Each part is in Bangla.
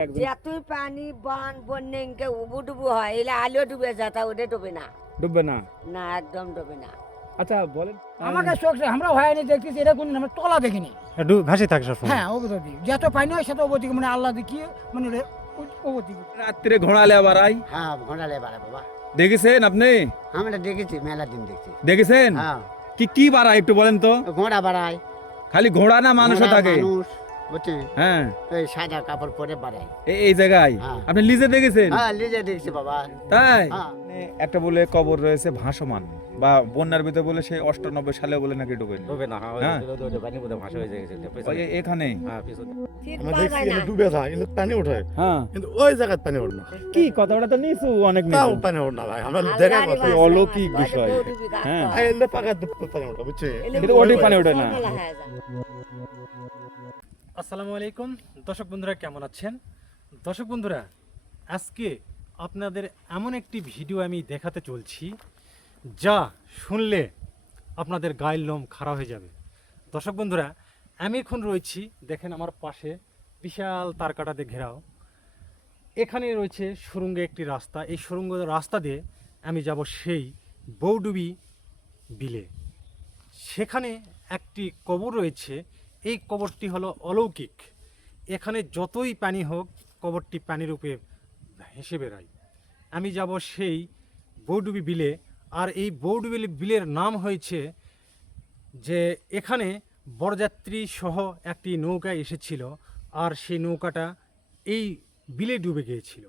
যতই পানি বান বন্যে উবু ডুবু হয় এলে আলো ডুবে যাতা ওটা ডুবে না। ডুববে না? না একদম ডুবে না। আচ্ছা বলেন আমাকে চোখ আমরা দেখতেছি এটা কোন আমরা তলা দেখিনি। ভাসে থাকে সবসময়। হ্যাঁ অবধি। যত পানি হয় সেটা অবধি মানে আল্লাহ দেখিয়ে মানে অবধি। রাত্রে ঘোড়ালে বাড়াই হ্যাঁ ঘোড়ালে বাবা। দেখেছেন আপনি? আমরা দেখেছি মেলা দিন দেখছি। দেখেছেন? হ্যাঁ। কি কি বাড়ায় একটু বলেন তো। ঘোড়া বাড়ায়। খালি ঘোড়া না মানুষও থাকে? মানুষ। হ্যাঁ। সাদা কাপড় পরে বাড়ায়। এই জায়গায়? হ্যাঁ। আপনি লিজে দেখেছেন? হ্যাঁ নিজে দেখছি বাবা। তাই? হ্যাঁ। মানে একটা বলে কবর রয়েছে ভাসমান বা বন্যার ভিতরে বলে সেই অষ্টানব্বই সালে বলে নাকি ডুবে না ভাসা হয়ে এখানে ডুবে যায় পানি ওঠে। হ্যাঁ। কিন্তু ওই জায়গায় পানি ওঠে না। কি কথাটা তো নিচু অনেক তাও নিচু পানি ওঠে না ভাই আমরা দেখা কথা অলৌকিক বিষয়। হ্যাঁ। পাকা পানি ওঠে বুঝছে কিন্তু ওটি পানি ওঠে না। ঝামেলা যায়। আসসালামু আলাইকুম। দর্শক বন্ধুরা, কেমন আছেন? দর্শক বন্ধুরা, আজকে আপনাদের এমন একটি ভিডিও আমি দেখাতে চলছি, যা শুনলে আপনাদের গায়ের লোম খাড়া হয়ে যাবে। দর্শক বন্ধুরা, আমি এখন রয়েছি, দেখেন আমার পাশে বিশাল তারকাটাতে ঘেরাও। এখানে রয়েছে সুরঙ্গে একটি রাস্তা। এই সুরঙ্গ রাস্তা দিয়ে আমি যাব সেই বৌডুবি বিলে। সেখানে একটি কবর রয়েছে এই কবরটি হলো অলৌকিক। এখানে যতই পানি হোক, কবরটি পানির উপরে হেসে বেড়ায়। আমি যাব সেই বৌডুবি বিলে, আর এই বৌডুবি বিলের নাম হয়েছে যে এখানে বরযাত্রী সহ একটি নৌকা এসেছিল, আর সেই নৌকাটা এই বিলে ডুবে গিয়েছিল।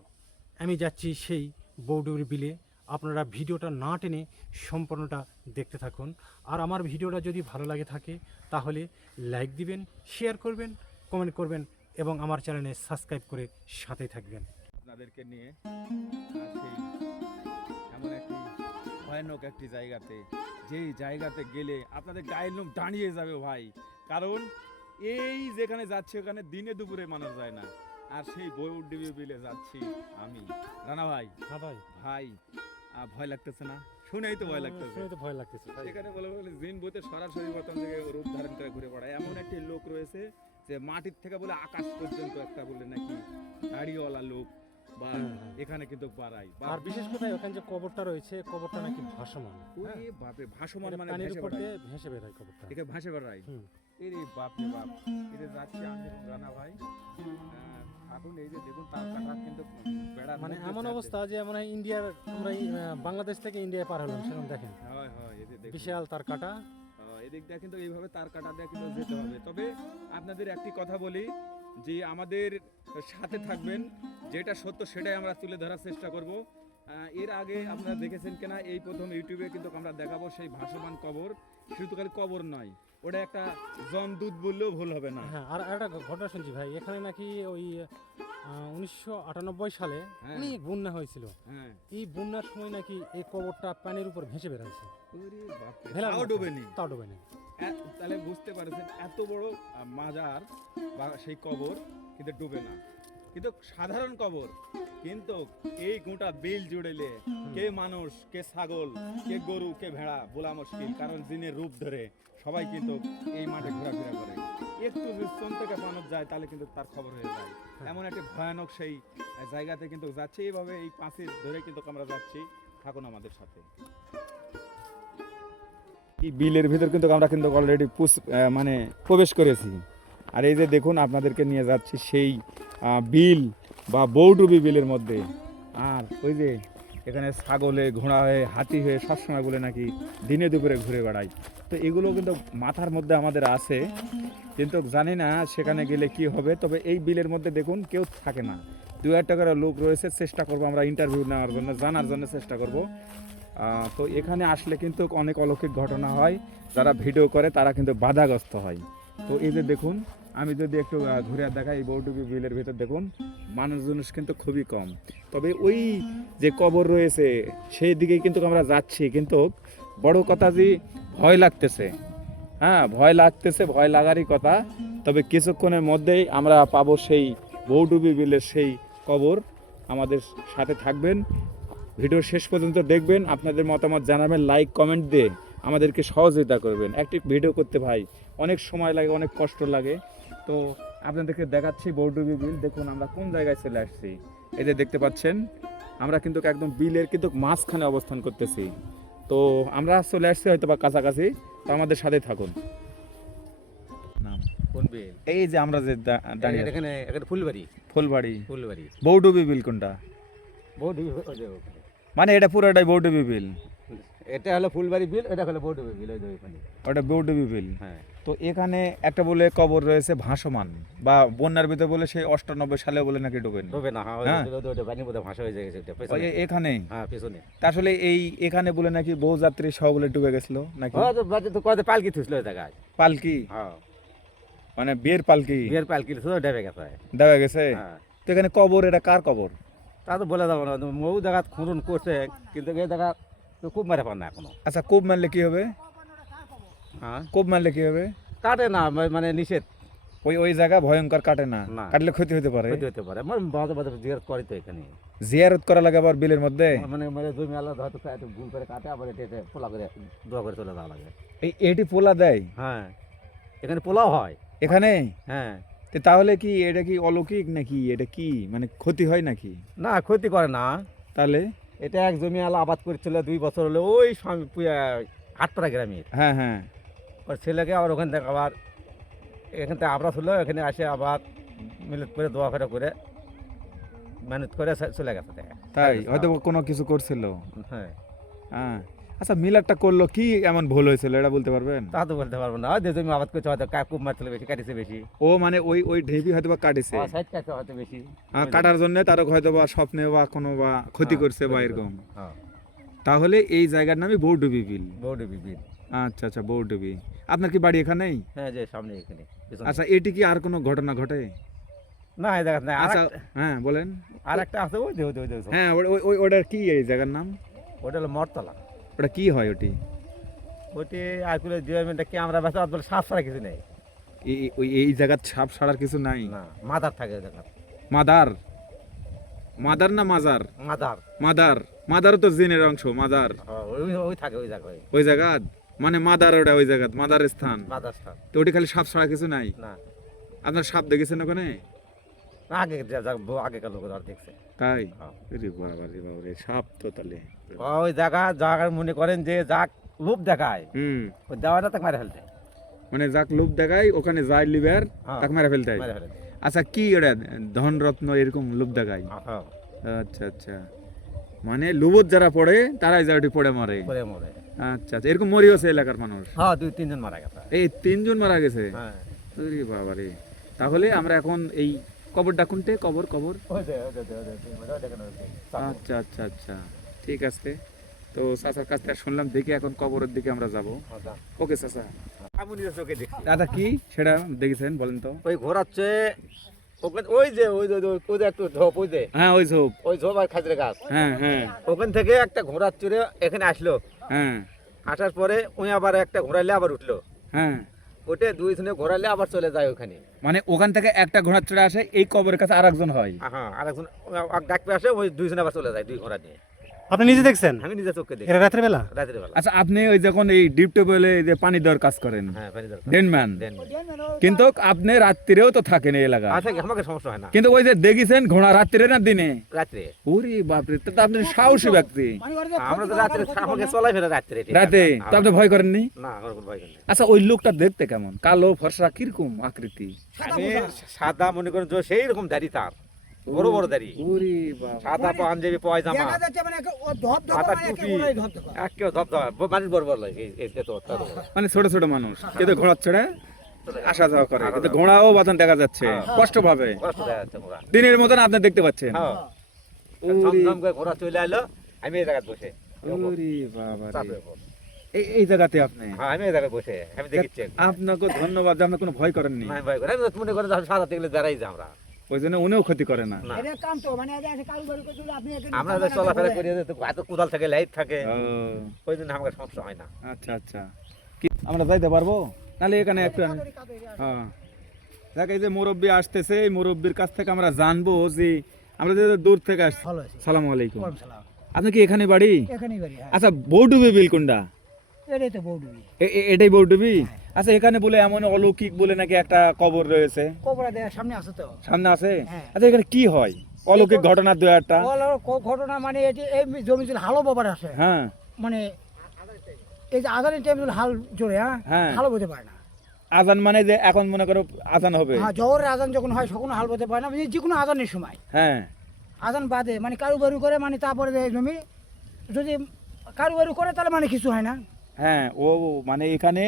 আমি যাচ্ছি সেই বৌডুবির বিলে আপনারা ভিডিওটা না টেনে সম্পূর্ণটা দেখতে থাকুন। আর আমার ভিডিওটা যদি ভালো লাগে থাকে তাহলে লাইক দিবেন শেয়ার করবেন কমেন্ট করবেন এবং আমার চ্যানেলে সাবস্ক্রাইব করে সাথে থাকবেন। আপনাদেরকে নিয়ে এমন একটি ভয়ানক একটি জায়গাতে যেই জায়গাতে গেলে আপনাদের গায়ের লোম দাঁড়িয়ে যাবে ভাই। কারণ এই যেখানে যাচ্ছি ওখানে দিনে দুপুরে মানুষ যায় না। আর সেই বউডিবি বিলে যাচ্ছি আমি। রানা ভাই। ভাই। ভাই ভয় লাগতেছে না? শুনেই তো ভয় লাগতেছে। শুনে তো ভয় লাগতেছে সেখানে বলে বলে জিন বইতে সরাসরি বর্তমান থেকে রূপ ধারণ করে ঘুরে বেড়ায়। এমন একটি লোক রয়েছে যে মাটির থেকে বলে আকাশ পর্যন্ত একটা বলে নাকি দাড়িওয়ালা লোক বা হ্যাঁ, হ্যাঁ। এখানে কিন্তু বাড়ায় আর বিশেষ করে ওখানে যে কবরটা রয়েছে কবরটা নাকি ভাসমান। ওরে হ্যাঁ? বাপরে ভাসমান মানে ভেসে বেড়ায়। ভেসে বেরোয় কবরটা। একে ভাসে বেড়ায়। এরে বাপ রে বাপ এটা যাচ্ছি আমি রানা ভাই এই যে দেখুন তার কাটা কিন্তু বেড়া মানে এমন অবস্থা যে মনে ইন্ডিয়ার আমরা বাংলাদেশ থেকে ইন্ডিয়ায় পার হলাম সেরকম দেখেন। হয় হয় এই যে দেখুন। বিশাল তার কাটা। এদিক দিয়ে কিন্তু এইভাবে তার কাটা দিয়ে কিন্তু যেতে হবে। তবে আপনাদের একটি কথা বলি যে আমাদের সাথে থাকবেন যেটা সত্য সেটাই আমরা তুলে ধরার চেষ্টা করব। এর আগে আপনারা দেখেছেন কিনা এই প্রথম ইউটিউবে কিন্তু আমরা দেখাবো সেই ভাসমান কবর। শুধু খালি কবর নয় ওটা একটা জমদূত বললেও ভুল হবে না। হ্যাঁ আর একটা ঘটনা শুনছি ভাই এখানে নাকি ওই উনিশশো আটানব্বই সালে হ্যাঁ। অনেক বন্যা হয়েছিল। হ্যাঁ। এই বন্যার সময় নাকি এই কবরটা পানির উপর ভেসে ভেলার তাও ডোবেনি? তাও ডোবেনি। তাহলে বুঝতে পারছেন এত বড় মাজার বা সেই কবর কিন্তু ডুবে না। কিন্তু সাধারণ কবর কিন্তু এই গোটা বিল জুড়েলে কে মানুষ কে ছাগল কে গরু কে ভেড়া বলা মুশকিল কারণ দিনের রূপ ধরে। সবাই কিন্তু এই মাঠে ঘোরাফেরা করে। একটু যদি চোন থেকে মানুষ যায় তাহলে কিন্তু তার খবর হয়ে যায়। এমন একটি ভয়ানক সেই জায়গাতে কিন্তু যাচ্ছে। এইভাবে এই পাঁচিল ধরে কিন্তু আমরা যাচ্ছি। থাকুন আমাদের সাথে। এই বিলের ভিতর কিন্তু আমরা কিন্তু অলরেডি মানে প্রবেশ করেছি। আর এই যে দেখুন আপনাদেরকে নিয়ে যাচ্ছি সেই বিল বা বৌডুবি বিলের মধ্যে। আর ওই যে এখানে ছাগলে, ঘোড়া হয়ে, হাতি হয়ে সবসময় বলে নাকি দিনে দুপুরে ঘুরে বেড়ায় তো এগুলো কিন্তু মাথার মধ্যে আমাদের আছে। কিন্তু জানি না সেখানে গেলে কি হবে। তবে এই বিলের মধ্যে দেখুন কেউ থাকে না। দু হাজার করে লোক রয়েছে, চেষ্টা করব আমরা ইন্টারভিউ নেওয়ার জন্য, জানার জন্য চেষ্টা করব। তো এখানে আসলে কিন্তু অনেক অলৌকিক ঘটনা হয়। যারা ভিডিও করে তারা কিন্তু বাধাগ্রস্ত হয়। তো এই যে দেখুন আমি যদি একটু ঘুরে দেখাই এই বৌডুবি বিলের ভিতর, দেখুন মানুষজন কিন্তু খুবই কম। তবে ওই যে কবর রয়েছে, সেই দিকে কিন্তু আমরা যাচ্ছি, কিন্তু বড় কথা যে ভয় লাগতেছে। হ্যাঁ ভয় লাগতেছে, ভয় লাগারই কথা। তবে কিছুক্ষণের মধ্যেই আমরা পাবো সেই বৌডুবি বিলের সেই কবর। আমাদের সাথে থাকবেন। ভিডিও শেষ পর্যন্ত দেখবেন। আপনাদের মতামত জানাবেন লাইক কমেন্ট দিয়ে আমাদেরকে সহযোগিতা করবেন। একটি ভিডিও করতে ভাই, অনেক সময় লাগে, অনেক কষ্ট লাগে। তো আপনাদেরকে দেখাচ্ছি বৌডুবি বিল দেখুন আমরা কোন জায়গায় চলে আসছি। এই যে দেখতে পাচ্ছেন আমরা কিন্তু একদম বিলের কিন্তু মাঝখানে অবস্থান করতেছি। তো আমরা চলে আসছি হয়তো বা কাছাকাছি তো আমাদের সাথে থাকুন। নাম? কোন বিল? এই যে আমরা যে দাঁড়িয়ে এখানে এখানে ফুলবাড়ি? ফুলবাড়ি। ফুলবাড়ি। বৌডুবি বিল কোনটা? ওখানে। মানে এটা পুরোটাই বৌডুবি বিল এটা হলো ফুলবাড়ি বিল এটা হলো বৌডুবি বিল ওই ওইখানে। ওটা বৌডুবি বিল হ্যাঁ। তো এখানে একটা বলে কবর রয়েছে ভাসমান বা বন্যার ভিতরে বলে সেই অষ্টানব্বই সালে বলে নাকি ডুবেন? ডোবে না হ্যাঁ হ্যাঁ। গেছে এখানে হ্যাঁ পেছনে। আসলে এই এখানে বলে নাকি বহু যাত্রী সহ বলে ডুবে গেছিল নাকি? পালকি থুসলো জায়গায়? পালকি? হ্যাঁ। মানে বিয়ের পালকি? বিয়ের পালকি ডেবে গেছে। দেওয়া গেছে? হ্যাঁ। তো এখানে কবর এটা কার কবর? তা তো বলে যাব না মৌ জায়গা খুঁড়ুন করছে কিন্তু এই জায়গা তো খুব মেরে পান না এখনও। আচ্ছা কোপ মারলে কি হবে? কোপ মারলে কি হবে? কাটে না মানে নিষেধ। ওই ওই জায়গা ভয়ঙ্কর কাটে না। কাটলে ক্ষতি হতে পারে। ক্ষতি হতে পারে। আমার বাজে বাজে জিজ্ঞেস করে তো এখানে। জিয়ারত করা লাগে আবার বিলের মধ্যে? মানে মানে জমি আলাদা হয়তো একটু ভুল করে কাটে আবার এটা এটা পোলা করে দোয়া করে চলে যাওয়া লাগে। এই এটি পোলা দেয়? হ্যাঁ। এখানে পোলাও হয়। এখানে? হ্যাঁ। তো তাহলে কি এটা কি অলৌকিক নাকি এটা কি? মানে ক্ষতি হয় নাকি? না ক্ষতি করে না। তাহলে? এটা এক জমি আলা আবাদ করেছিল দুই বছর হলো ওই স্বামী হাটপাড়া গ্রামের। হ্যাঁ হ্যাঁ। ওর ছেলেকে আবার ওখান থেকে আবার এখান থেকে আমরা ছিল এখানে আসে আবার মিলত করে দোয়া ফেরা করে মেহনত করে চলে গেছে তাই? হয়তো কোনো কিছু করছিল। হ্যাঁ। হ্যাঁ। আচ্ছা মিলারটা করল কি? এমন ভুল হয়েছিল এটা বলতে পারবেন? তা তো বলতে পারব না। যে জমি আবাদ করছে হয়তো কা- কূপ মারছিল বেশি কাটিছে বেশি। ও মানে ওই ওই ঢেপি হয়তো বা কাটিছে সাইড কাটছে হয়তো বেশি। আহ, কাটার জন্য তারও হয়তো বা স্বপ্নে বা কোনো বা ক্ষতি হ্যাঁ, করছে বা এরকম। হ্যাঁ। তাহলে এই জায়গার নামই বৌডুবি বিল। বৌডি বিবির আচ্ছা আচ্ছা বৌডুবি। আপনার কি বাড়ি এখানেই? হ্যাঁ যে সামনে এখানে পিছনে। আচ্ছা এটি কি আর কোনো ঘটনা ঘটে? না এই জায়গা না আচ্ছা হ্যাঁ বলেন। আর একটা আছে ওই যে। হ্যাঁ ওই- ওই- ওই ওটার কি এই জায়গার নাম? ওটা হলো মরতলা। ওটা কি হয় ওটি? ওটি আসলে ডিপার্টমেন্টটা কি আমরা বেসা বলে সাফ ছাড়া কিছু নেই। এই- এই- ওই এই জায়গার ছাপ ছাড়ার কিছু নাই? না মাদার থাকে জায়গা মাদার? মাদার না মাজার? মাদার। মাদার। মাদারও তো জিনের অংশ মাদার। হ্যাঁ, ওই ওই থাকে ওই জায়গায়। ওই জায়গাত মানে মাদার ওটা ওই জায়গাত মাদার স্থান। মাদার স্থান। তো ওটি খালি সাপ ছাড়া কিছু নাই? না। আপনার সাপ দেখেছেন ওখানে? আগে আগেকার লোক আর দেখছে। তাই? হ্যাঁ। রে বাবা রে বাবা রে সাপ তো তাহলে। ওই জায়গা মনে করেন যে যাক লোভ দেখায়। হুম। ওই দেওয়াটা তাকে মারে ফেলতে মানে যাক লোভ দেখায় ওখানে যায় লিবার হ্যাঁ। তাকে মেরে ফেলতে আচ্ছা কি ওটা ধন রত্ন এরকম লোভ দেখায়? হ্যাঁ। আচ্ছা আচ্ছা। মানে লোভত যারা পড়ে তারাই যা ওটি পড়ে মারে। পরে মরে। আচ্ছা আচ্ছা এরকম মরিও এলাকার মানুষ হ্যাঁ দুই তিনজন মারা গেছে এই তিনজন মারা গেছে হ্যাঁ ওরে বাবা রে তাহলে আমরা এখন এই কবরটা কোনটে কবর কবর। আচ্ছা আচ্ছা আচ্ছা ঠিক আছে তো চাচার কাছ থেকে শুনলাম দেখি এখন কবরের দিকে আমরা যাব হ্যাঁ, ওকে চাচা দাদা কি সেটা দেখেছেন বলেন তো ওই ঘোরাচ্ছে ওখানে ওই যে ওই যে ওই- ওই যে একটু ঝোপ ওই যে হ্যাঁ ওই ঝোপ ওই ঝোপ আর খাজরে গাছ হ্যাঁ হ্যাঁ ওখান থেকে একটা ঘোড়া চড়ে এখানে আসলো হ্যাঁ। আসার পরে ওই আবার একটা ঘোরালে আবার উঠল। হ্যাঁ। ওটে দুই জনে ঘোরালে আবার চলে যায় ওখানে। মানে ওখান থেকে একটা ঘোড়া চড়ে আসে এই কবরের কাছে আরেকজন হয়। হ্যাঁ আরেকজন ডাকতে আসে ওই দুইজনে আবার চলে যায় দুই ঘোড়া নিয়ে। আপনি নিজে দেখছেন? আমি নিজে চোখে দেখি। এটা রাত্রে বেলা? রাতের বেলা। আচ্ছা আপনি ওই যখন এই ডিপ টিউবওয়েলে যে পানি দেওয়ার কাজ করেন হ্যাঁ পানি দরকার ডেনম্যান কিন্তু আপনি রাত্রিরেও তো থাকেন এই এলাকা আচ্ছা আমাকে সমস্যা হয় না। কিন্তু ওই যে দেখেছেন ঘোড়া রাত্রিরে না দিনে? রাত্রে। ওরে বাপরে তো আপনি সাহসী ব্যক্তি। আমরা তো রাত্রে আমাকে চলাই ফেলে রাত্রে রাতে? তো আপনি ভয় করেননি? না আমার কোনো ভয় নেই আচ্ছা ওই লোকটা দেখতে কেমন? কালো ফর্সা কীরকম আকৃতি? সাদা মনে করেন যে সেই রকম দাড়ি তার। বড় বড় দাড়ি ওরে বাবা সাদা পাঞ্জাবি পয়জামা মানে মানে টুপি ধপ ধপ বড় বড় লাগে। মানে ছোট ছোট মানুষ চড়ে আসা যাওয়া করে কিন্তু ঘোড়াও দেখা যাচ্ছে কষ্ট দিনের মতন আপনি দেখতে পাচ্ছেন হ্যাঁ ঘোড়া চলে এলো আমি এই জায়গায় বসে। এই জায়গাতে আপনি হ্যাঁ আমি এই জায়গায় বসে আমি দেখিচ্ছি আপনাকে ধন্যবাদ আপনি কোনো ভয় করেননি ভয় করে আমি তো মনে করেন সাদা দেখলে দাঁড়াই যা আমরা ওই জন্য উনিও ক্ষতি করে না। মানে আমরা যে চলাফেরা করি হাতে কোদাল থাকে লাইট থাকে ওই জন্য আমাকে সমস্যা হয় না। আচ্ছা আচ্ছা। কি আমরা যাইতে পারব? তাহলে এখানে একটু হ্যাঁ। দেখ এই যে মুরব্বী আসতেছে এই মুরব্বীর কাছ থেকে আমরা জানব যে আমরা যে দূর থেকে আসছি। সালাম আলাইকুম। আপনি কি এখানে বাড়ি? এখানেই বাড়ি হ্যাঁ। আচ্ছা বৌডুবি বিল কোনটা? এটাই তো বৌডুবি। এটাই বৌডুবি? আচ্ছা এখানে বলে এমন অলৌকিক বলে নাকি একটা কবর রয়েছে? কবরা সামনে আছে তো। সামনে আছে? হ্যাঁ। আচ্ছা এখানে কি হয়? অলৌকিক ঘটনার দু একটা ঘটনা মানে এটি এই জমি হালো বাবার আছে। হ্যাঁ। মানে এই যে আদানের টাইম হাল জোরে হ্যাঁ? হ্যাঁ। হালো বলতে পারে না। আজান মানে যে এখন মনে করো আজান হবে। হ্যাঁ জহরের আজান যখন হয় তখন হাল বলতে পারে না। মানে যে কোনো আজানের সময়। হ্যাঁ। আজান বাদে মানে কারুবারু করে মানে তারপরে জমি যদি কারুবারু করে তাহলে মানে কিছু হয় না। হ্যাঁ ও মানে এখানে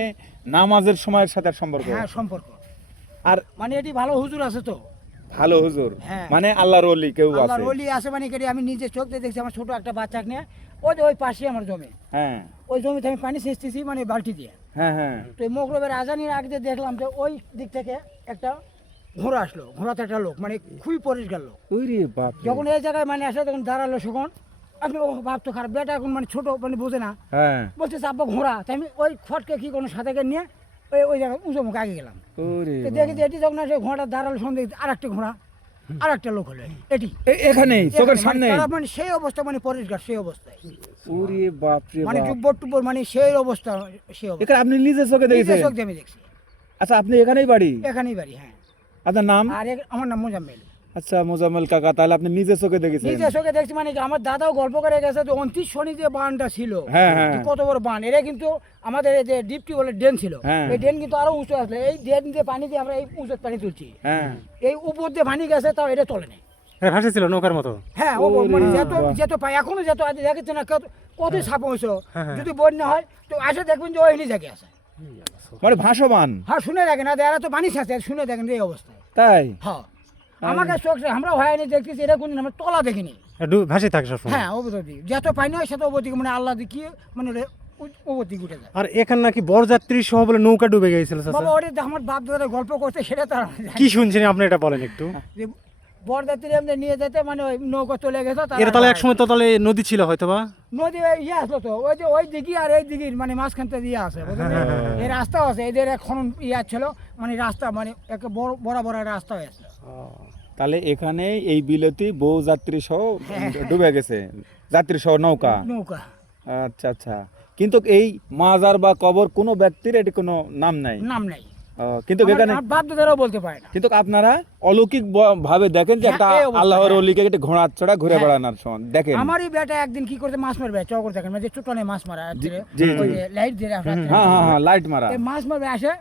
নামাজের সময়ের সাথে সম্পর্ক। হ্যাঁ সম্পর্ক। আর মানে এটি ভালো হুজুর আছে তো। ভালো হুজুর। হ্যাঁ। মানে আল্লাহর ওলি কেউ আছে। আল্লাহর ওলি আছে মানে কেটে আমি নিজে চোখ দিয়ে দেখছি আমার ছোট একটা বাচ্চাকে নিয়ে ওই ওই পাশে আমার জমি। হ্যাঁ। ওই জমিতে আমি পানি সেচতেছি মানে বালতি দিয়ে। হ্যাঁ হ্যাঁ। তো মগরবের আজানির আগে দেখলাম যে ওই দিক থেকে একটা ঘোড়া আসলো। ঘোড়াতে একটা লোক মানে খুবই পরিষ্কার লোক। ওই রে বাপ যখন এই জায়গায় মানে আসে তখন দাঁড়াল তখন আপনি ও ভাবতো খারাপ। বেটা এখন মানে ছোট মানে বোঝে না। হ্যাঁ। বলছে আব্বা ঘোড়া তাই আমি ওই খটকে কি কোনো সাথে নিয়ে ওই ওই জায়গায় উঁচু মুখে আগে গেলাম। তো দেখি এটি যখন আসে ঘোড়াটা দাঁড়াল সঙ্গে আর একটা ঘোড়া আর একটা লোক হলো এটি। এ- এখানেই চোখের এখানে সামনে। মানে মানে সেই অবস্থা মানে পরিষ্কার সেই অবস্থায় ওরে বাপ রে মানে বাপ। জুব্বর টুব্বর মানে সেই অবস্থা সেই অবস্থা। এখানে আপনি নিজে চোখে নিজে দেখেছেন চোখ দিয়ে আমি দেখছি। আচ্ছা আপনি এখানেই বাড়ি? এখানেই বাড়ি হ্যাঁ। আপনার নাম? আর আমার নাম মোজাম্মেল। আচ্ছা মোজাম্মেল কাকা তাহলে আপনি নিজে চোখে দেখেছেন? নিজে চোখে দেখছি মানে আমার দাদাও গল্প করে গেছে যে অন্তিশ শনি যে বানটা ছিল হ্যাঁ, হ্যাঁ। কত বড় বান এটা কিন্তু আমাদের এই যে ডিপটি বলে ড্রেন ছিল হ্যাঁ। এই ড্রেন কিন্তু আরও উঁচু আসলে এই ড্রেন দিয়ে পানি দিয়ে আমরা এই উঁচু পানি তুলছি। হ্যাঁ। এই উপর দিয়ে পানি গেছে তাও এটা চলে নেই। হ্যাঁ ভাসে ছিল নৌকার মতো? হ্যাঁ ও মানে যত। যত পাই এখনও যত দেখেছে না কত কত সাপ হয়েছে। হ্যাঁ, হ্যাঁ। যদি বন্যা হয় তো আসে দেখবেন যে ওই জায়গায় আছে। মানে ভাসমান? হ্যাঁ শুনে দেখেন না এরা তো পানি আছে শুনে দেখেন এই অবস্থায় তাই? হ্যাঁ। আমাকে চোখ আমরা হয়নি দেখতেছি এটা কোন আমরা তলা দেখিনি। ভাসে থাকে সবসময়। হ্যাঁ অবধি যত পানি হয় সেটা অবধি মানে আল্লাহ দেখি মানে অবধি উঠে যায়। আর এখানে নাকি বরযাত্রী সহ বলে নৌকা ডুবে গিয়েছিল। বাবা ওটা আমার বাপ দাদা গল্প করতে সেটা তো আর আমরা জানি কি শুনছেন আপনি এটা বলেন একটু? না। বরযাত্রী এমনি নিয়ে যেতে মানে ওই নৌকা চলে গেছে তারা- এটা তাহলে একসময় তো তাহলে নদী ছিল হয়তো বা নদী ওই ইয়ে আসলো তো ওই যে ওই দিঘি আর এই দিঘির মানে মাঝখান থেকে ইয়ে আছে এই রাস্তাও আছে এদের খনন ইয়ে ছিল মানে রাস্তা মানে একটা বড় বড় বড় রাস্তা হয়ে আসলো তাহলে এখানে এই বিলতি বহু যাত্রী সহ ডুবে গেছে। যাত্রী সহ নৌকা? নৌকা। আচ্ছা আচ্ছা। কিন্তু এই মাজার বা কবর কোনো ব্যক্তির এটি কোনো নাম নাই? নাম নেই। কিন্তু এখানে বলতে পারে না। কিন্তু আপনারা অলৌকিক ভাবে দেখেন যে হ্যাঁ, একটা আল্লাহর হ্যাঁ। অলিকে একটা ঘোড়া চড়া ঘুরে হ্যাঁ। বেড়ানোর সময় দেখেন। আমারই বেটা একদিন কি করতে মাছ মারবে চকর দেখেন। মানে চুটনে মাছ মারা লাইট দিয়ে। হ্যাঁ হ্যাঁ হ্যাঁ লাইট মারা। মাছ মারবে আসে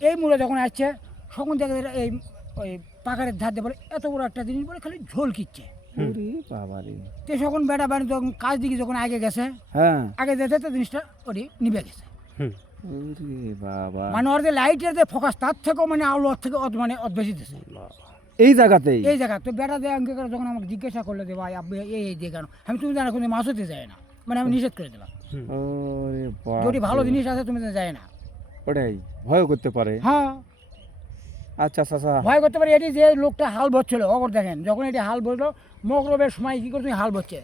এই মূলে যখন আসছে তখন দেখে এই ওই পাকারের ধার দিয়ে বলে এত বড় একটা জিনিস বলে খালি ঝোল কিচ্ছে। তো যখন বেটা বাড়ি যখন কাজ দিকে যখন আগে গেছে হ্যাঁ। আগে যেতে তো জিনিসটা ওটি নিবে গেছে। মানে ওর যে লাইটের যে ফোকাস তার থেকেও মানে আলো ওর থেকে অত মানে অত বেশি দিছে। এই জায়গাতেই? এই জায়গা। তো বেটা দিয়ে অঙ্কে করে যখন আমাকে জিজ্ঞাসা করল যে ভাই আপনি এই এই দিয়ে কেন? আমি তুমি জানো কোনো মাছ হতে যায় না। মানে আমি নিষেধ করে দিলাম। যদি ভালো জিনিস আছে তুমি তো যায় না। ওটাই ভয় করতে পারে। হ্যাঁ। আচ্ছা আচ্ছা আচ্ছা। ভয় করতে পারি এটি যে লোকটা হাল বসছিল অগর দেখেন যখন এটি হাল বসল মগরবের সময় কী করছে হাল বসছে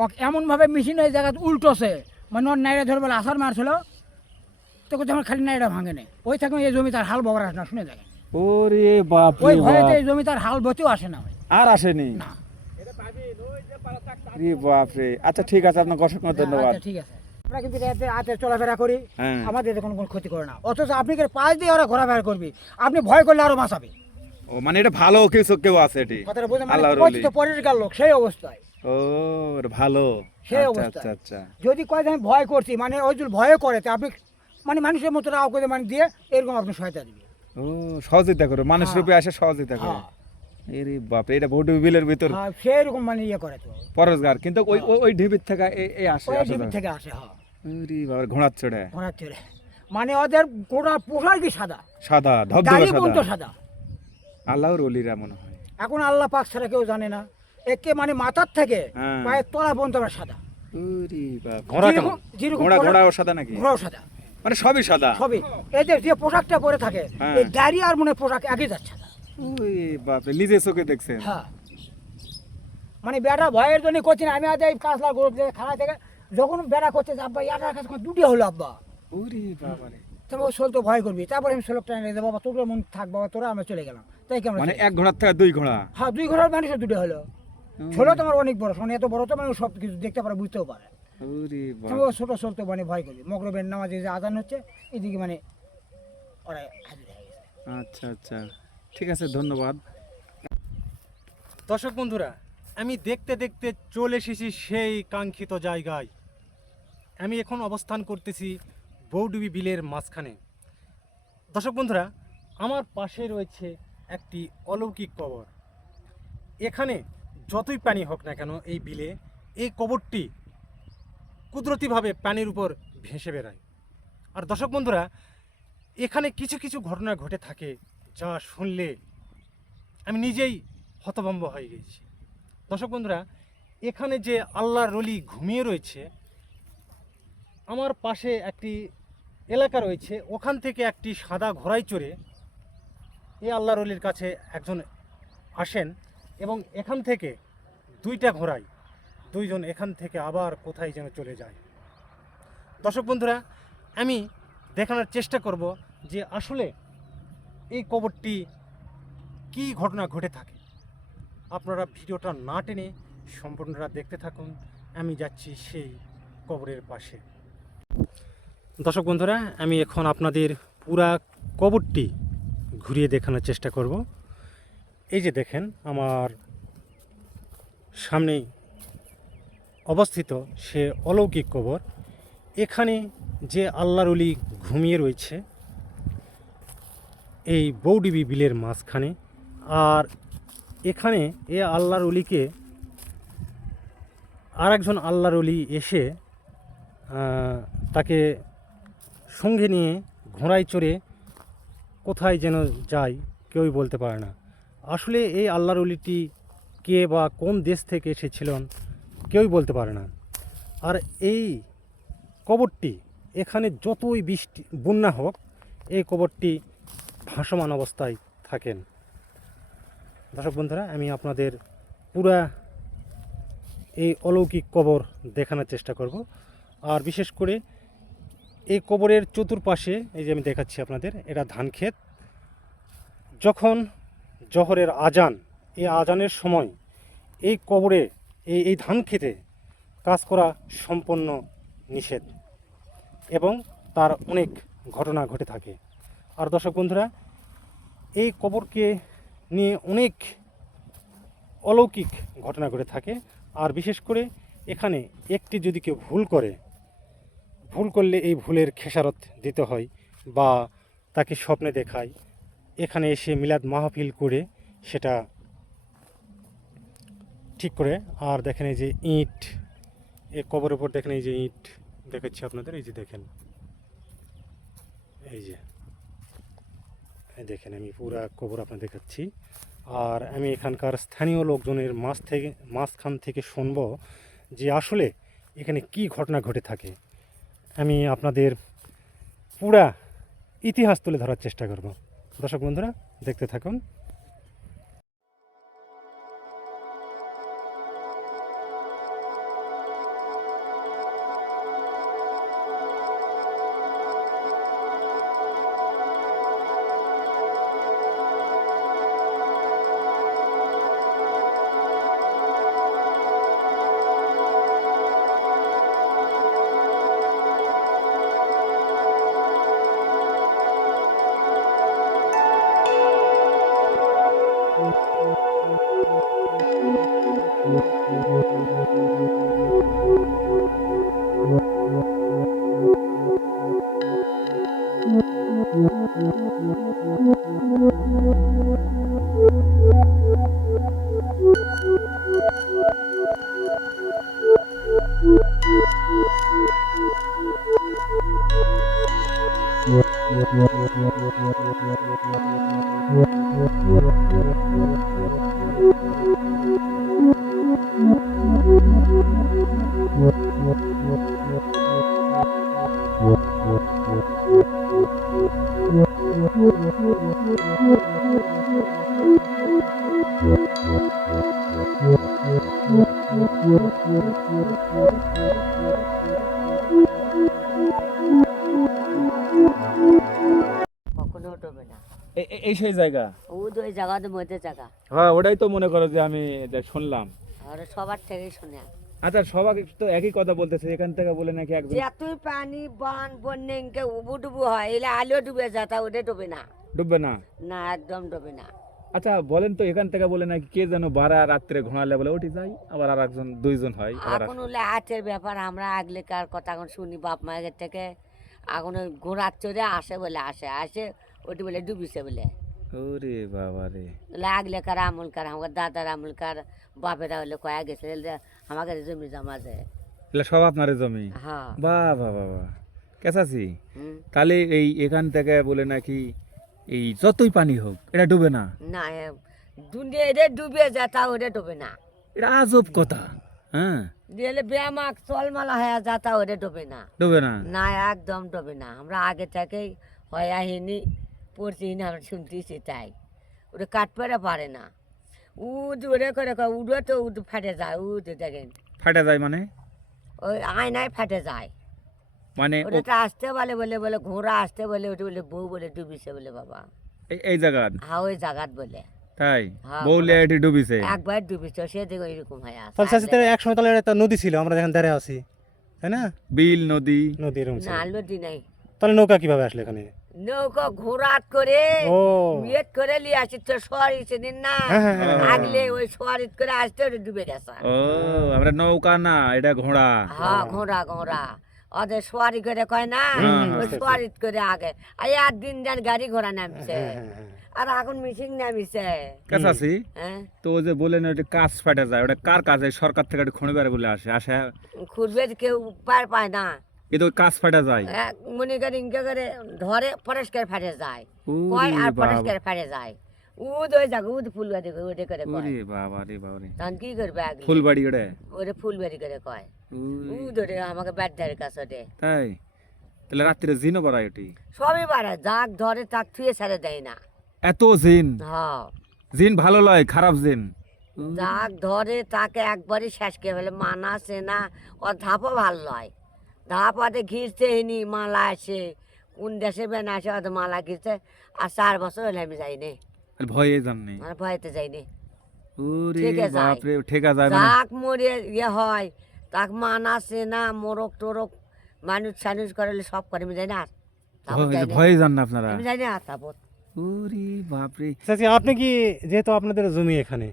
ও এমনভাবে মেশিন ওই জায়গায় উল্টোছে। মানে ওর নাইরা ধরে বলে আসার মারছিল। তো কোথাও আমার খালি নাইরা ভাঙে নেই ওই থাকে এই জমি তার হাল বগর আসে না শুনে দেখেন ওরে বাপ ওই ভয়েতে এই জমি তার হাল বতেও আসে না। আর আসেনি? না। রে বাপ রে আচ্ছা ঠিক আছে আপনাকে অসংখ্য ধন্যবাদ আচ্ছা ঠিক আছে। আমরা কিন্তু চলাফেরা করি। হ্যাঁ। আমাদের কোনো কোনো ক্ষতি করে না। অথচ আপনি পাশ দিয়ে ওরা ঘোরাফেরা করবি। আপনি ভয় করলে আরও বাঁচাবে। ও মানে এটা ভালো কিছু কেউ আছে এটি? কথাটা বুঝে মানে পরিচিত পরিষ্কার লোক সেই অবস্থায়। ও ভালো। সেই আচ্ছা অবস্থা। আচ্ছা আচ্ছা। যদি কয় আমি ভয় করছি মানে ওই ভয় করে আপনি মানে মানুষের মতো রাও করে মানে দিয়ে এরকম আপনি সহায়তা দিবে ও সহযোগিতা করে। মানুষ হ্যাঁ। রূপে আসে সহযোগিতা করে। হ্যাঁ। এরে বাপ এটা ভোট বিলের ভিতর। হ্যাঁ সেই রকম মানে ইয়ে করে তো। পরজগার কিন্তু ওই ওই- ঢিবির থেকে এই আসে টিভি থেকে আসে হ্যাঁ। বাবা চড়ে। চড়ে। মানে ওদের গোড়া পোশাক কি সাদা? সাদা ধবধবে সাদা। সাদা। আল্লাহর অলিরা মনে হয়। এখন আল্লাহ পাক ছাড়া কেউ জানে না। একে মানে মাথার থেকে হ্যাঁ। পায়ের তলা পর্যন্ত আবার সাদা। ঘোড়া কেন? যেরকম- যেরকম ঘোড়া ঘোড়াও সাদা নাকি? ঘোড়াও সাদা। মানে সবই সাদা। সবই। এদের যে পোশাকটা পরে থাকে হ্যাঁ। এই আর মনে পোশাক একই যাচ্ছে। না ওই বাপ নিজে চোখে দেখছেন? হ্যাঁ। মানে বেটা ভয়ের জন্য করছি আমি আজ এই কাঁচলা গরু থেকে যখন বেড়া করছে যে আব্বা ইয়াটার কাছে দুটি হলো আব্বা। ওরে বাবা রে। তবে সোল তো ভয় করবি। তারপরে আমি সোলকটা এনে দেবো বাবা তোর মন থাক বাবা তোরা আমরা চলে গেলাম। তাই কেমন মানে এক ঘোড়ার থেকে দুই ঘোড়া? হ্যাঁ দুই ঘোড়ার মানুষের দুটো হলো। ছোলো তোমার অনেক বড় শোনে এত বড় তো মানুষ সব কিছু দেখতে পারে বুঝতেও পারে। ও ছোটো সোল তো মানে ভয় করবি। মগরবের নামাজে যে আদান হচ্ছে এদিকে মানে ওরা হাজির হয়ে গেছে। আচ্ছা আচ্ছা। ঠিক আছে ধন্যবাদ। দর্শক বন্ধুরা আমি দেখতে দেখতে চলে এসেছি সেই কাঙ্ক্ষিত জায়গায়। আমি এখন অবস্থান করতেছি বৌডুবি বিলের মাঝখানে। দর্শক বন্ধুরা, আমার পাশে রয়েছে একটি অলৌকিক কবর। এখানে যতই পানি হোক না কেন এই বিলে, এই কবরটি কুদরতিভাবে পানির উপর ভেসে বেড়ায়। আর দর্শক বন্ধুরা, এখানে কিছু কিছু ঘটনা ঘটে থাকে যা শুনলে আমি নিজেই হতভম্ব হয়ে গেছি। দর্শক বন্ধুরা, এখানে যে আল্লাহর রলি ঘুমিয়ে রয়েছে আমার পাশে একটি এলাকা রয়েছে, ওখান থেকে একটি সাদা ঘোড়ায় চড়ে এই আল্লাহর রলির কাছে একজন আসেন এবং এখান থেকে দুইটা ঘোড়ায়, দুইজন এখান থেকে আবার কোথায় যেন চলে যায়। দর্শক বন্ধুরা, আমি দেখানোর চেষ্টা করব যে আসলে এই কবরটি কী ঘটনা ঘটে থাকে। আপনারা ভিডিওটা না টেনে সম্পূর্ণটা দেখতে থাকুন। আমি যাচ্ছি সেই কবরের পাশে। দর্শক বন্ধুরা, আমি এখন আপনাদের পুরা কবরটি ঘুরিয়ে দেখানোর চেষ্টা করব। এই যে দেখেন, আমার সামনেই অবস্থিত সে অলৌকিক কবর। এখানে যে আল্লাহর অলি ঘুমিয়ে রয়েছে, এই বৌডিবি বিলের মাঝখানে, আর এখানে এ আল্লাহর অলিকে আর একজন আল্লাহর অলি এসে তাকে সঙ্গে নিয়ে ঘোড়ায় চড়ে কোথায় যেন যায় কেউই বলতে পারে না। আসলে এই আল্লাহর অলিটি কে বা কোন দেশ থেকে এসেছিলেন কেউই বলতে পারে না। আর এই কবরটি, এখানে যতই বৃষ্টি, বন্যা হোক, এই কবরটি ভাসমান অবস্থায় থাকেন। দর্শক বন্ধুরা, আমি আপনাদের পুরা এই অলৌকিক কবর দেখানোর চেষ্টা করব। আর বিশেষ করে এই কবরের চতুর্পাশে, এই যে আমি দেখাচ্ছি আপনাদের, এটা ধান ক্ষেত। যখন জহরের আজান, এই আজানের সময় এই কবরে, এই এই ধান খেতে কাজ করা সম্পূর্ণ নিষেধ এবং তার অনেক ঘটনা ঘটে থাকে। আর দর্শক বন্ধুরা, এই কবরকে নিয়ে অনেক অলৌকিক ঘটনা ঘটে থাকে। আর বিশেষ করে এখানে একটি যদি কেউ ভুল করে ভুল করলে এই ভুলের খেসারত দিতে হয় বা তাকে স্বপ্নে দেখায়। এখানে এসে মিলাদ মাহফিল করে সেটা ঠিক করে। আর দেখেন এই যে ইট এই কবরের উপর দেখেন এই যে ইট দেখাচ্ছি আপনাদের, এই যে দেখেন। এই যে দেখেন আমি পুরা কবর আপনার দেখাচ্ছি। আর আমি এখানকার স্থানীয় লোকজনের মাছ থেকে, মাঝখান থেকে শুনব যে আসলে এখানে কি ঘটনা ঘটে থাকে। আমি আপনাদের পুরা ইতিহাস তুলে ধরার চেষ্টা করব। দর্শক বন্ধুরা দেখতে থাকুন। এই সেই জায়গা? ও তো ওই জায়গাতে মধ্যে জায়গা। হ্যাঁ ওটাই তো মনে করো যে আমি যে শুনলাম। আর সবার থেকেই শুনে। আচ্ছা সবাই তো একই কথা বলতেছে এখান থেকে বলে নাকি একজন যতই পানি বান বন্যে উবু ডুবু হয় এলে আলো ডুবে যাতা ওটা ডুবে না। ডুববে না? না একদম ডুবে না। আচ্ছা বলেন তো এখান থেকে বলে নাকি কে যেন বারা রাত্রে ঘোড়ালে বলে ওটি যাই। আবার আর একজন দুইজন হয় এখন হলে হাতের ব্যাপার আমরা আগলেকার কথা এখন শুনি বাপ মায়ের থেকে। এখন ওই ঘোড়ার চড়ে আসে বলে আসে আসে ওটি বলে ডুবিছে বলে। ওরে বাবা রে। বলে আগলেকার আমলকার আমার দাদার আমলকার বাপেরা হলে কয়া গেছে আমাকে জমি জমা যায় এগুলো সব আপনার জমি? বাহ বাহ বাহ বাহ তাহলে এই এখান থেকে বলে নাকি এই যতই পানি হোক এটা ডুবে না? না দুনিয়া এটা ডুবে যায় তা ওটা ডুবে না। এটা আজব কথা হ্যাঁ? দিলে ব্যায়ামাক চলমালা হয়ে যা তা ওটা ডুবে না। ডুবে না? না একদম ডুবে না। আমরা আগে থেকেই হয় আহিনি। পড়ছি না আমরা শুনতেছি তাই। ওটা কাটপারে পারে না। উদ ওরে করে উড়ে তো উদ ফাটে যায় উদ দেখেন। ফাটা যায় মানে? ওই আয়নায় ফাটে যায়। মানে ওটা আসতে বলে বলে বলে ঘোড়া আসতে বলে ওটা বলে বউ বলে ডুবিছে বলে বাবা। এই- এই জায়গা হ্যাঁ ওই জাগাত বলে। তাই? হ্যাঁ, বউলে এটি ডুবিছে? একবার ডুবিছে সে দেখো এরকম হয়ে আসে তাহলে এক সময় তাহলে একটা নদী ছিল আমরা যেখানে দাঁড়িয়ে আছি। তাই না? বিল নদী? নদী এরকম ছিল। না লদি নাই। তাহলে নৌকা কীভাবে আসলে এখানে? নৌকা ঘোরাত করে ও। বিয়েত করে লিয়ে আসি তো সোয়ারি সেদিন না হ্যাঁ, হ্যাঁ, হ্যাঁ, আগলে ওই সোয়ারিত করে আসতে ডুবে গেছে। ও আমরা নৌকা না এটা ঘোড়া। হ্যাঁ ঘোড়া ঘোড়া। ওদের সোয়ারি করে কয় না ওই সোয়ারিত করে আগে। আর আর দিন যান গাড়ি ঘোড়া নামছে। আর এখন মিশিং নামিছে। হ্যাঁ। তো ওই যে বলেন ওটা কাজ ফাটা যায় ওটা কার কাজে সরকার থেকে একটা খনিবার বলে আসে আসে। খুঁজবে কেউ পার পায় না। এ তো কাজ ফাটা যায়। মনে করে ইনকে করে ধরে পরিষ্কার ফাটে যায়। কয় আর পরিষ্কার ফাটে যায়। উদ ওই যাক উদ ফুল বাড়ি ওটা করে কয়। ওরে বাবা রে বাবা রে। তখন কি করবে আগে? ফুলবাড়ি ওটা ওরে ফুল বাড়ি করে কয়। উদ ওরে আমাকে ব্যাটার কাছে তাই? তাহলে রাত্রে জিনও বাড়ায় ওটি? সবই বাড়ে যাক ধরে তাক থুয়ে ছেড়ে দেয় না। এত জিন? হ্যাঁ। জিন ভালো লয় খারাপ জিন। যাক ধরে তাকে একবারই শেষ করে ফেলে মানা সেনা ও ধাপও ভালো লয়। ধাপ হাতে ঘিরছে হিনি মালা আসে কোন দেশে বেন আসে অত মালা ঘিরছে আর চার বছর হলে আমি যাইনি। ভয়ে যান নেই মানে ভয়তে যাইনি। মানে? যাক মরে ইয়ে হয় তাক মানা সেনা মোরক টোরক মানুষ সানুষ করলে সব করে আমি যাই না আর। ভয়ে-। যান না আপনারা? আমি যাই না আর ওরে বাপরে। চাচি আপনি কি যেহেতু আপনাদের জমি এখানে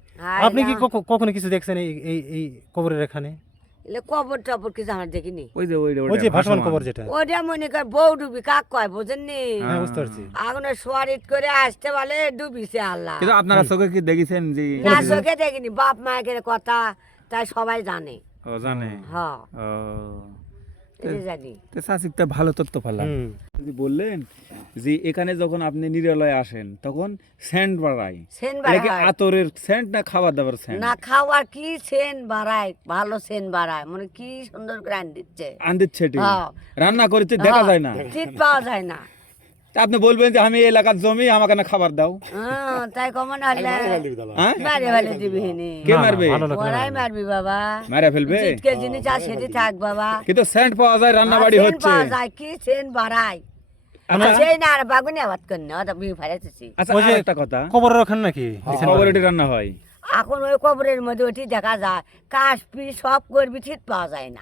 আপনি কি কখনো কিছু দেখছেন এই এই এই কবরের এখানে? এলে কবর টবর কিছু আমার দেখিনি ওই যে ওই ওই যে ভাসমান কবর যেটা। ওটা মনে কর বউ ডুবি কাক কয় বুঝেননি? হ্যাঁ বুঝতে পারছি। আগুন সোয়ারিত করে আসতে বলে ডুবিছে আল্লাহ। কিন্তু আপনারা চোখে কি দেখেছেন যে না চোখে দেখিনি বাপ মায়ের কথা তাই সবাই জানে। ও জানে। হ্যাঁ ও তো ভালো তথ্য পেলাম বললেন যে এখানে যখন আপনি নিরালয়ে আসেন তখন সেন্ট বাড়ায়। আতরের সেন্ট না খাবার দাবার সেন্ট? না খাওয়ার কি সেন্ট বাড়ায়? ভালো সেন্ট বাড়ায়। মানে কি সুন্দর করে আন দিচ্ছে। আন ছেটি হ্যাঁ। রান্না করেছে দেখা যায় না। ঠিক পাওয়া যায় না। তা আপনি বলবেন যে আমি এলাকার জমি আমাকে না খাবার দাও। হ্যাঁ, তাই কমন হ্যাঁ? কে মারবে। ওরাই মারবি বাবা। মারা ফেলবে? জিনিস আর সেটি থাক বাবা। কিন্তু সেন্ট পাওয়া যায় রান্না বাড়ি হচ্ছে। পাওয়া যায় কি সেন বাড়ায়? আচ্ছা আচ্ছা হয় এখন ওই কবরের মধ্যে ওটি দেখা যায় কাশ সব করবি ঠিক পাওয়া যায় না।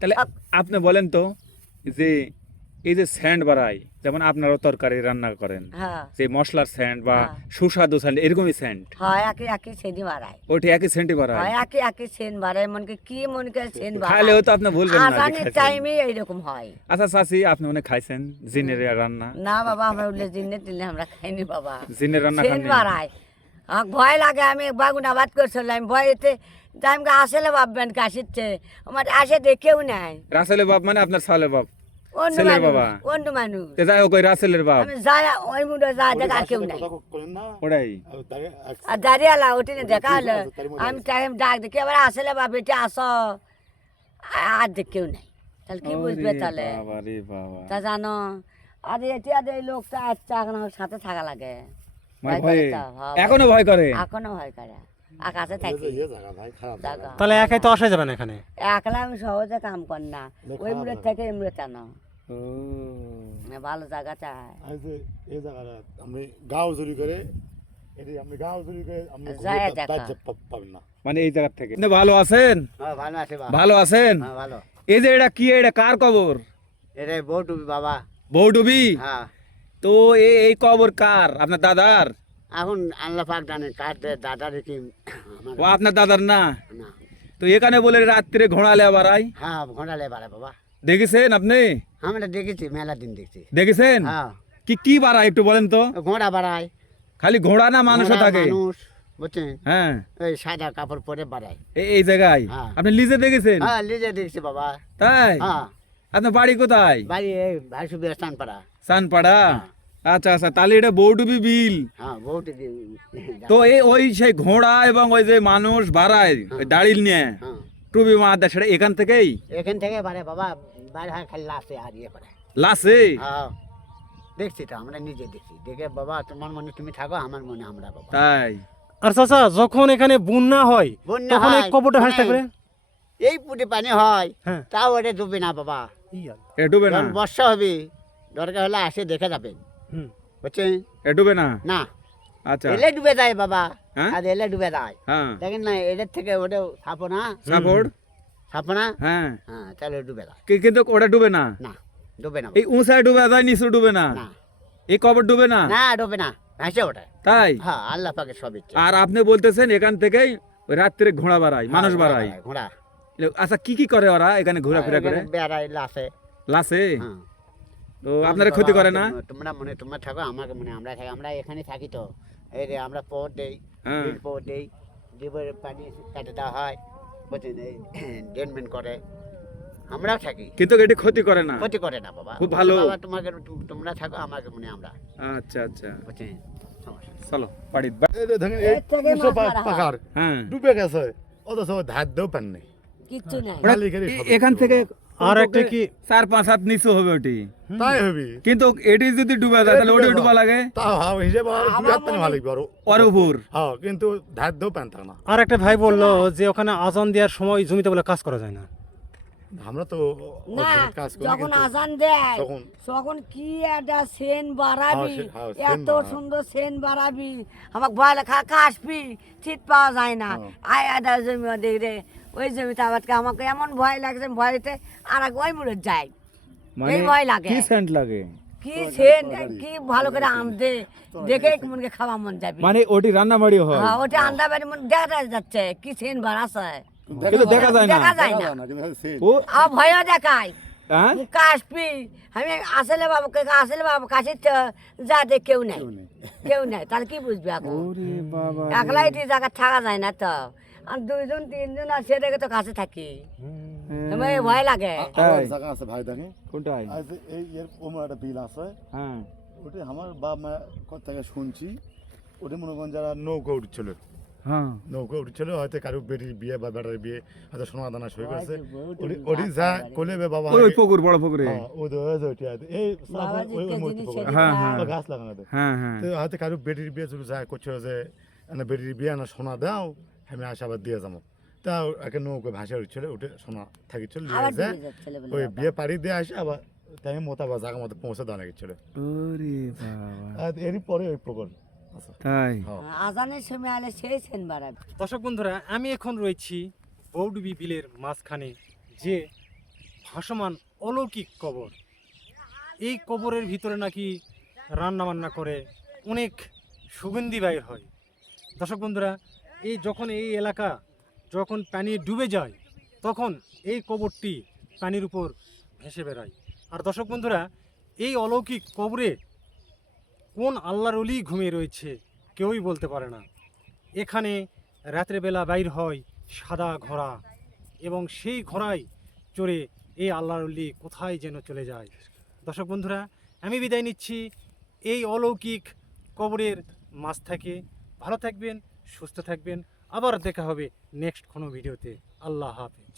তাহলে আপনি বলেন তো যে এই যে স্যান্ড বাড়ায় যেমন আপনারাও তরকারি রান্না করেন হ্যাঁ। যে মশলার স্যান্ড বা হ্যাঁ। সুস্বাদু স্যান্ড এরকমই স্যান্ড? হয় একই একই সেনি বাড়ায়। ওটি একই সেন্টই বাড়ায়? হয় একই একই সেন বাড়ায় মনকে কি মনে করে সেন খাইলেও তো আপনি বলবেন না খাইছেন। টাইমে এইরকম হয়। আচ্ছা চাচি আপনি মনে খাইছেন জিনের রান্না? না বাবা আমরা উল্লে দিনে টিলে আমরা খাইনি বাবা। জিনের রান্না সেন খাননি? বাড়ায়। আমার ভয় লাগে আমি বাগুন আবাদ করছিলাম ভয়েতে টাইমকে আসলে ভাববেন কাশিচ্ছে আমার আসে দেখেও নাই। রাসেলের বাপ মানে আপনার সালে বাপ? অন্য ছেলের মানুষ অন্য মানুষ। তে যাই হোক ওই রাসেলের বাপ। আমি যাই ওই মুড়ে যা দেখা কেউ নাই। ওটাই। আর তাকে দাঁড়িয়ে আলা ওটি না দেখা হলো। আমি টাইম ডাক দেখি এবার আসলে বা বেটি আস। আর দেখ কেউ নাই। তাহলে কি বুঝবে ওরে তাহলে? বাবা রে বাবা। তা জানো আর এটি আর এই লোকটা আচ্ছা এখন আমার সাথে থাকা লাগে। মানে ভয় করে ভয়ে তো, হ্যাঁ, এখনও ভয় করে? এখনও ভয় করে। আকাশে থাকি। ইয়ে জায়গা ভাই খারাপ জায়গা। জাগা তাহলে একাই তো আসা যাবে না এখানে? একলা আমি সহজে কাম কর না। ওই মুড়ে থেকে এমড়ে টানো ও ভালো জায়গা চাই। আর যে এই জায়গাটা আমি গাও চুরি করে এটি আপনি গাঁও চুরি করে আপনি পাবেন না। মানে এই জায়গা থেকে। আপনি ভালো আছেন? হ্যাঁ ভালো আছে ভালো আছেন? হ্যাঁ ভালো। এই যে এটা কি এটা কার কবর? এটাই বউ টুবি বাবা। বৌডুবি হ্যাঁ। তো এই এই কবর কার? আপনার দাদার? এখন আল্লাহ পাক জানে কার দাদা দেখি ও আপনার দাদার না? না। তো এখানে বলে রাত্রে ঘোড়ালে বাড়াই হ্যাঁ ঘোড়ালে বাড়ে বাবা। দেখেছেন আপনি? আমরা দেখেছি মেলা দিন দেখছি। দেখেছেন? হ্যাঁ। কি কি বাড়ায় একটু বলেন তো? ঘোড়া বাড়ায়। খালি ঘোড়া না মানুষও থাকে? মানুষ বুঝছেন? হ্যাঁ। ওই সাদা কাপড় পরে বাড়ায়। এই- এই জায়গায়? হ্যাঁ। আপনি লিজে দেখেছেন? হ্যাঁ নিজে দেখছি বাবা। তাই? হ্যাঁ। আপনার বাড়ি কোথায়? বাড়ি এই আচ্ছা আচ্ছা তাহলে এটা বৌডুবি বিল। তো এই ওই সেই ঘোড়া এবং ওই যে মানুষ বাড়ায় দাড়িল নিয়ে টুবি মাদা সেটা এখান থেকেই? এখান থেকে বাড়ে বাবা। বাইরে হয় খালি লাশে আর ইয়ে করে। হ্যাঁ। দেখছি তো আমরা নিজে দেখছি। দেখে বাবা তোমার মনে তুমি থাকো আমার মনে আমরা বাবা। তাই? আর চাচা যখন এখানে বন্যা হয় বন্যা তখন এই কবরটা। করে এই পুটে পানি। তাও ওটা ডুবে না বাবা। এ ডুবে না? বর্ষা হবে দরকার হলে আসে দেখে যাবেন বুঝছেন? এ ডুবে না? না। আচ্ছা। এলে ডুবে যায় বাবা। হ্যাঁ? আর এলে ডুবে যায়। হ্যাঁ। দেখেন না এদের থেকে ওটা ছাপো না। সাপোর্ট? ছাপো না হ্যাঁ। হ্যাঁ তাহলে ডুবে কি- কিন্তু ওটা ডুবে না? না ডুবে না। এই উঁচায় ডুবে যায় নিচু ডুবে না? না। এই কবর ডুবে না? না ডুবে না। ভেসে ওঠে। তাই? হ্যাঁ আল্লাহ পাকে সব আর আপনি বলতেছেন এখান থেকেই ওই রাত্রে ঘোড়া বাড়ায় মানুষ হ্যাঁ, বাড়ায়। ঘোড়া। আচ্ছা কি কি করে ওরা এখানে ঘোরাফেরা করে? বেড়ায় লাশে লাসে হ্যাঁ। তো আপনারা ক্ষতি করে না? তোমরা- মনে তোমরা থাকো আমাকে মনে আমরা থাকি আমরা এখানে থাকি তো। এই রে আমরা পোট দেই হ্যাঁ। বিল দেই জীবের পানি কাটে দেওয়া হয়। ডেনমেন্ট করে। আমরাও থাকি। কিন্তু এটি ক্ষতি করে না। ক্ষতি করে না বাবা। খুব ভালো। বাবা তোমাকে তোমরা থাকো আমাকে মনে আমরা। আচ্ছা আচ্ছা। বুঝছেন চলো বাড়ি হয়। পাকার হ্যাঁ। ডুবে গেছে। অথচ ধার দেও পান নেই। সব এখান থেকে আর একটা কি? চার পাঁচ হাত নিচু হবে ওটি। তাই হবি। কিন্তু এটি যদি ডুবে যায় তাহলে ওটি ডুবা লাগে। তা হাও হিসেবে আর দুই হাত পানি ভালো আর উপর। হ্যাঁ কিন্তু পান না। আর একটা ভাই বলল যে ওখানে আজান দেওয়ার সময় জমিতে বলে কাজ করা যায় না। আমরা তো না কাজ করি যখন আজান দেয় তখন তখন কি একটা সেন বাড়াবি? হ্যাঁ, হ্যাঁ, এত সুন্দর সেন বাড়াবি। আমাকে ভয় লেখা কাশবি ঠিক পাওয়া যায় না। আয় আদা জমি দেখ রে ওই জমিতে আবাদকে আমাকে এমন ভয় লাগছে ভয়তে আর এক ওই মুড়ে যাই এই ভয় লাগে। কি সেন্ট লাগে? কি সেন কি ভালো করে আনতে দেখে মনকে খাওয়া মন যাবে। মানে ওটি রান্না বাড়ি হয়? হ্যাঁ ওটা আন্দা বাড়ি মন দেখা যাচ্ছে কি সেন বাড়াছে কিন্তু দেখা যায় না। দেখা যায় না। ও আমার ভয়ও দেখায়। হ্যাঁ? কাশবি আমি আসলে বাবুকে আসলে বাবু কাছে যা দে কেউ নাই। কেউ নাই। তাহলে কি বুঝবি এখন? বাবা একলাই তুই জায়গা থাকা যায় না তো। আর দুইজন তিনজন আছে দেখে তো কাছে থাকি। তোমার ভয় লাগে। আরও? জায়গা আছে ভাই দেখে কোনটাই? এই এর ওমর একটা বিল আছে। হ্যাঁ। ওটা আমার বাপ মা কত থেকে শুনছি ওটা মনে করেন যারা নৌকা উঠছিল। হ্যাঁ। নৌকা উঠছিল হয়তো কারও বেটির বিয়ে বা বেটার বিয়ে হয়তো সোনা দানা সই করেছে ওটি- যা কোলে বাবা ওই পুকুর বড় পুকুরে। হ্যাঁ, ও তো ওই। এই মূর্তি পুকুর। হ্যাঁ, হ্যাঁ। গাছ লাগানো হ্যাঁ হ্যাঁ। তো হয়তো কারও বেটির বিয়ে যায় করছে যে বেটির বিয়ে না সোনা দাও। আমি আসে আবার দিয়ে যাব। তা একে নৌকো ভাসা উঠছিল উঠে সোনা থাকিছিল ওই। বিয়ে পাড়ি দিয়ে আসে আবার তাই মোতা বা জায়গা মতো পৌঁছে দেওয়া লেগেছিল এরই পরে ওই পুকুর আছে তাই? আজানের সময় আলে সেই সেন বাড়াবে। দর্শক বন্ধুরা আমি এখন রয়েছি বৌডুবি বিলের মাঝখানে যে ভাসমান অলৌকিক কবর। এই কবরের ভিতরে নাকি রান্না বান্না করে অনেক সুগন্ধি বাইর হয়। দর্শক বন্ধুরা এই যখন এই এলাকা যখন পানি ডুবে যায়, তখন এই কবরটি পানির উপর ভেসে বেড়ায়। আর দর্শক বন্ধুরা, এই অলৌকিক কবরে কোন আল্লাহর অলি ঘুমিয়ে রয়েছে কেউই বলতে পারে না। এখানে রাত্রেবেলা বাইর হয় সাদা ঘোড়া এবং সেই ঘোড়ায় চড়ে এই আল্লাহর অলি কোথায় যেন চলে যায়। দর্শক বন্ধুরা, আমি বিদায় নিচ্ছি। এই অলৌকিক কবরের মাছ থেকে। ভালো থাকবেন সুস্থ থাকবেন। আবার দেখা হবে নেক্সট কোনো ভিডিওতে। আল্লাহ হাফেজ।